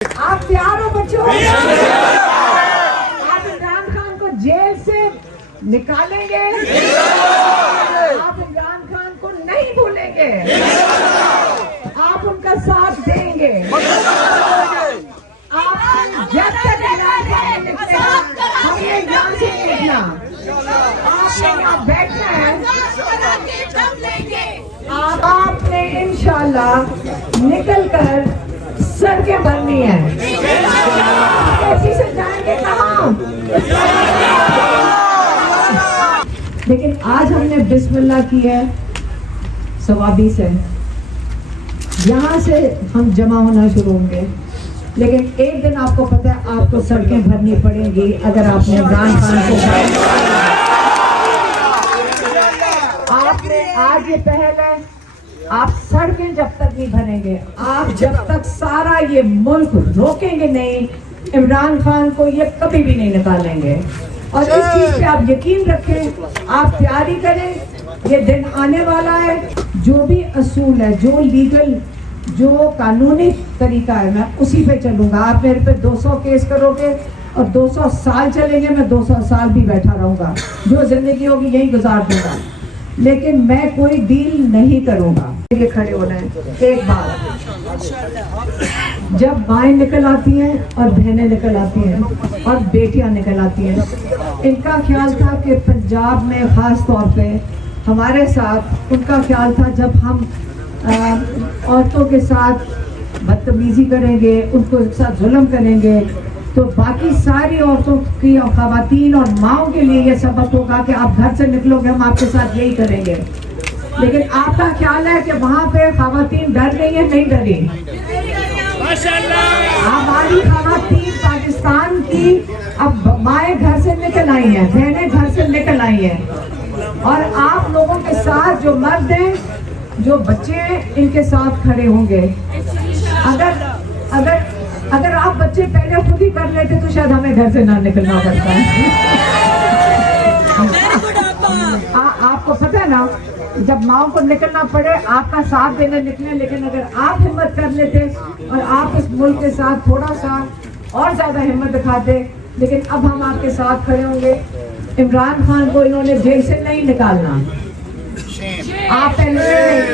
आप तैयार हो बच्चों? आप इमरान खान को जेल से निकालेंगे? आप इमरान खान को नहीं भूलेंगे? आप उनका साथ देंगे? आप जब तक इमरान खान निकलेगा हमें यहाँ से निकलना, आपने यहाँ बैठना है। आपने इंशाल्लाह निकल कर सड़कें भरनी है। ऐसी से जाएंगे कहाँ? लेकिन आज हमने बिस्मिल्लाह की है सवाबी से, यहाँ से हम जमा होना शुरू होंगे। लेकिन एक दिन आपको पता है आपको सड़कें भरनी पड़ेंगी अगर आपने इमरान खान को आपने आज ये पहल है। आप सड़कें जब तक नहीं भरेंगे, आप जब तक सारा ये मुल्क रोकेंगे नहीं, इमरान खान को ये कभी भी नहीं निकालेंगे। और इस चीज पे आप यकीन रखें, आप तैयारी करें, ये दिन आने वाला है। जो भी असूल है, जो लीगल, जो कानूनी तरीका है, मैं उसी पे चलूंगा। आप मेरे पे 200 केस करोगे और 200 साल चलेंगे, मैं 200 साल भी बैठा रहूंगा, जो जिंदगी होगी यही गुजार दूंगा। लेकिन मैं कोई डील नहीं करूंगा। ये खड़े होना है। एक बात, जब माएँ निकल आती हैं और बहनें निकल आती हैं और बेटियां निकल आती हैं, इनका ख्याल था कि पंजाब में खास तौर पे हमारे साथ, उनका ख्याल था जब हम औरतों के साथ बदतमीजी करेंगे, उनको एक साथ जुल्म करेंगे, तो बाकी सारी औरतों की और ख़वातीन और माओं के लिए ये सबक होगा कि आप घर से निकलोगे हम आपके साथ यही करेंगे। लेकिन आपका ख्याल है कि वहाँ पे ख़वातीन डर गई है? नहीं डरी। हमारी ख़वातीन पाकिस्तान की अब माएँ घर से निकल आई हैं, बहनें घर से निकल आई हैं, और आप लोगों के साथ जो मर्द हैं, जो बच्चे हैं, इनके साथ खड़े होंगे। अगर आप बच्चे पहले खुद ही कर लेते तो शायद हमें घर से ना निकलना पड़ता है। आपको पता है ना, जब माओ को निकलना पड़े आपका साथ देने निकले, लेकिन अगर आप हिम्मत कर लेते और आप इस मुल्क के साथ थोड़ा सा और ज्यादा हिम्मत दिखाते। लेकिन अब हम आपके साथ खड़े होंगे। इमरान खान को इन्होंने जेल से नहीं निकालना। आप पहले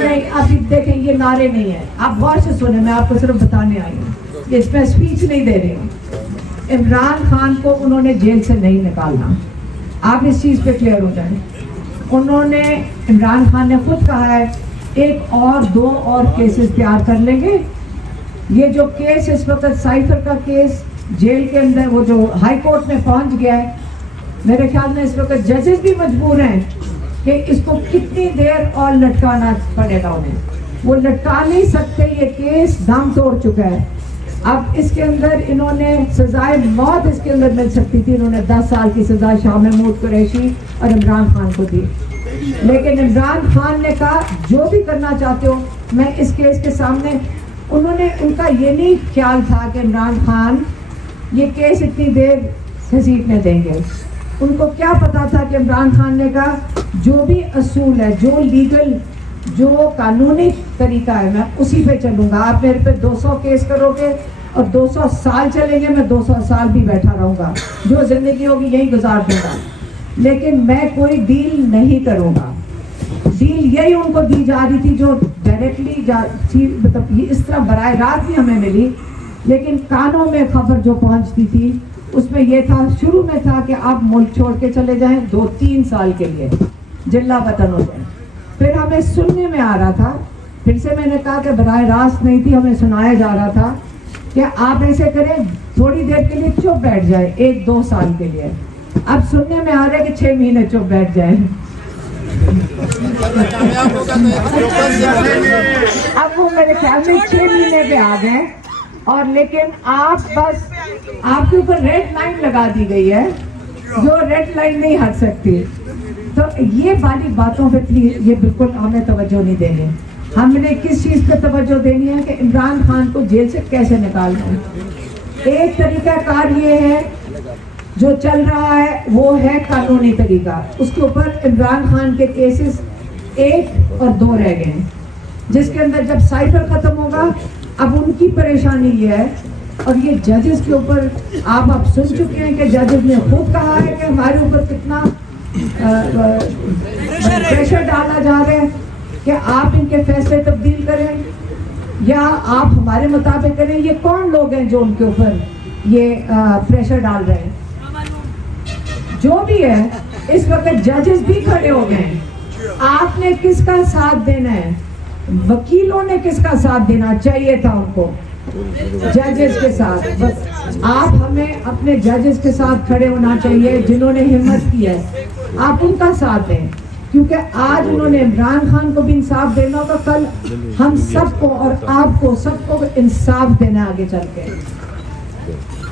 नहीं, अभी देखें ये नारे नहीं है, आप गौर से सुने, मैं आपको सिर्फ बताने आई हूँ, इसमें स्पीच नहीं दे रही हूँ। इमरान खान को उन्होंने जेल से नहीं निकालना, आप इस चीज पे क्लियर हो जाएं। उन्होंने, इमरान खान ने खुद कहा है, एक और 2 और केसेस तैयार कर लेंगे। ये जो केस इस वक्त साइफर का केस जेल के अंदर, वो जो हाई कोर्ट में पहुंच गया है, मेरे ख्याल में इस वक्त जजेस भी मजबूर हैं कि इसको कितनी देर और लटकाना पड़ेगा उन्हें। वो लटका नहीं सकते, ये केस दम तोड़ चुका है। अब इसके अंदर इन्होंने सजाए मौत इसके अंदर मिल सकती थी, इन्होंने 10 साल की सजा शाह महमूद कुरैशी और इमरान खान को दी। लेकिन इमरान खान ने कहा जो भी करना चाहते हो मैं इस केस के सामने, उनका ये नहीं ख्याल था कि इमरान खान ये केस इतनी देर घसीटने देंगे। उनको क्या पता था कि इमरान खान ने कहा जो भी असूल है, जो लीगल, जो कानूनी तरीका है, मैं उसी पे चलूंगा। आप मेरे पे 200 केस करोगे और 200 साल चलेंगे, मैं 200 साल भी बैठा रहूंगा, जो जिंदगी होगी यही गुजार दूंगा। लेकिन मैं कोई डील नहीं करूंगा। डील यही उनको दी जा रही थी जो डायरेक्टली मतलब इस तरह बराह रास्त भी हमें मिली, लेकिन कानों में खबर जो पहुंचती थी उसमें यह था, शुरू में था कि आप मुल्क छोड़ के चले जाएं 2-3 साल के लिए, जिल्ला वतन हो जाए। फिर हमें सुनने में आ रहा था, फिर से मैंने कहा कि बराह रास्त नहीं थी, हमें सुनाया जा रहा था कि आप ऐसे करें, थोड़ी देर के लिए चुप बैठ जाए, 1-2 साल के लिए। अब सुनने में आ रहा है कि 6 महीने चुप बैठ जाए। अब वो मेरे ख्याल में 6 महीने पे आ गए। और लेकिन आप बस, आपके ऊपर रेड लाइन लगा दी गई है, जो रेड लाइन नहीं हट सकती। तो ये वाली बातों पे ये बिल्कुल हमें तवज्जो नहीं देनी। हमने किस चीज़ पे तवज्जो देनी है कि इमरान खान को जेल से कैसे निकालना है। एक तरीका कार ये है जो चल रहा है, वो है कानूनी तरीका। उसके ऊपर इमरान खान के केसेस 1 और 2 रह गए हैं, जिसके अंदर जब साइफर खत्म होगा, अब उनकी परेशानी ये है और ये जजेस के ऊपर आप सुन चुके हैं कि जजेस ने खूब कहा है कि हमारे ऊपर कितना प्रेशर डाला जा रहा है कि आप इनके फैसले तब्दील करें या आप हमारे मुताबिक करें। ये कौन लोग हैं जो उनके ऊपर ये प्रेशर डाल रहे हैं? जो भी है, इस वक्त जजेस भी खड़े हो गए हैं। आपने किसका साथ देना है? वकीलों ने किसका साथ देना चाहिए था उनको? जजेस के साथ। बस आप हमें अपने जजेस के साथ खड़े होना चाहिए जिन्होंने हिम्मत की है, आप उनका साथ दें, क्योंकि आज उन्होंने इमरान खान को भी इंसाफ देना होगा, कल हम सबको और आपको सबको इंसाफ देना आगे चल के।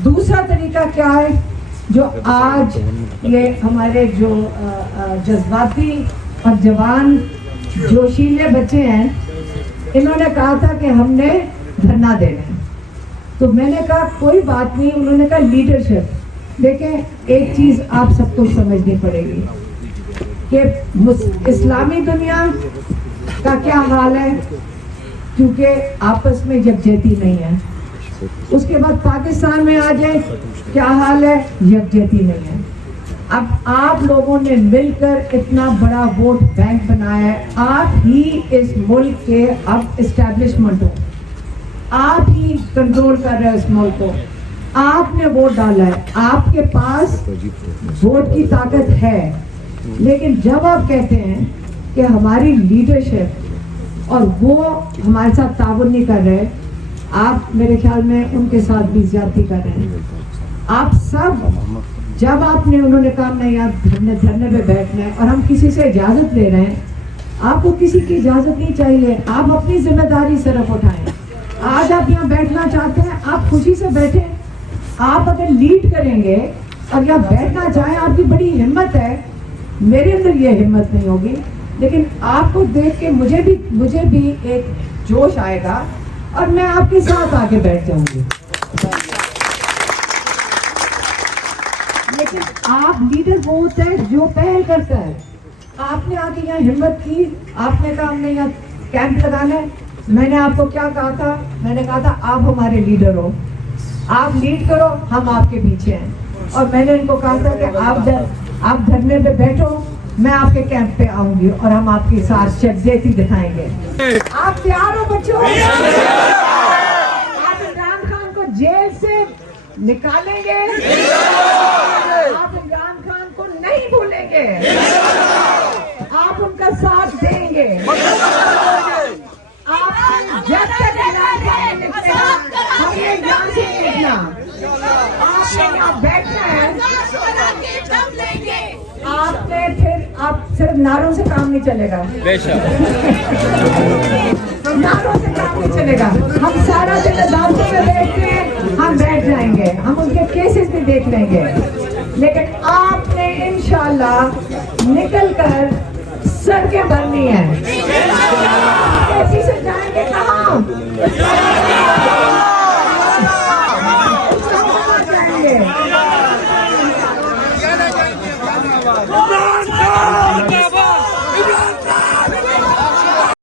दूसरा तरीका क्या है? जो आज ये हमारे जो जज्बाती और जवान जोशीले बच्चे हैं, इन्होंने कहा था कि हमने धरना देना है, तो मैंने कहा कोई बात नहीं। उन्होंने कहा लीडरशिप। देखें, एक चीज आप सबको समझनी पड़ेगी कि इस्लामी दुनिया का क्या हाल है, क्योंकि आपस में यकजहती नहीं है। उसके बाद पाकिस्तान में आ जाए, क्या हाल है? यकजहती नहीं है। अब आप लोगों ने मिलकर इतना बड़ा वोट बैंक बनाया है, आप ही इस मुल्क के अब एस्टैब्लिशमेंट हो, आप ही कंट्रोल कर रहे हो इस मुल्क को। आपने वोट डाला है, आपके पास वोट की ताकत है, लेकिन जब आप कहते हैं कि हमारी लीडरशिप और वो हमारे साथ ताउन नहीं कर रहे, आप मेरे ख्याल में उनके साथ भी ज्यादती कर रहे हैं। आप सब, जब आपने उन्होंने कहा नहीं आप धरने पे बैठना है और हम किसी से इजाजत ले रहे हैं, आपको किसी की इजाजत नहीं चाहिए। आप अपनी जिम्मेदारी सिर्फ उठाएं। आज आप यहाँ बैठना चाहते हैं, आप खुशी से बैठे। आप अगर लीड करेंगे और यहाँ बैठना चाहें, आपकी बड़ी हिम्मत है, मेरे अंदर ये हिम्मत नहीं होगी, लेकिन आपको देख के मुझे भी एक जोश आएगा और मैं आपके साथ आके बैठ जाऊंगी। लेकिन आप लीडर वो होता है जो पहल करता है। आपने आके यहाँ हिम्मत की, आपने कहा हमने यहाँ कैंप लगाना है। मैंने आपको क्या कहा था? मैंने कहा था आप हमारे लीडर हो, आप लीड करो, हम आपके पीछे हैं। और मैंने इनको कहा था कि आप धरने पे बैठो, मैं आपके कैंप पे आऊंगी और हम आपके साथ यकजहती दिखाएंगे। आप तैयार हो बच्चों? आप इमरान खान को जेल से निकालेंगे? आप इमरान खान को नहीं भूलेंगे? आप उनका साथ देंगे? आप जब तक इमरान खान नहीं निकलेगा, हमें यहाँ से निकलना, आपने यहाँ बैठना है। आपने फिर आप सिर्फ नारों से काम नहीं चलेगा, नारों से काम नहीं चलेगा। हम सारा दिन अदालतों में बैठते हैं, हम बैठ जाएंगे, हम उनके केसेस भी देख लेंगे, लेकिन आपने इंशाल्लाह निकल कर सड़कें भरनी है। कैसी से जाएंगे कहाँ?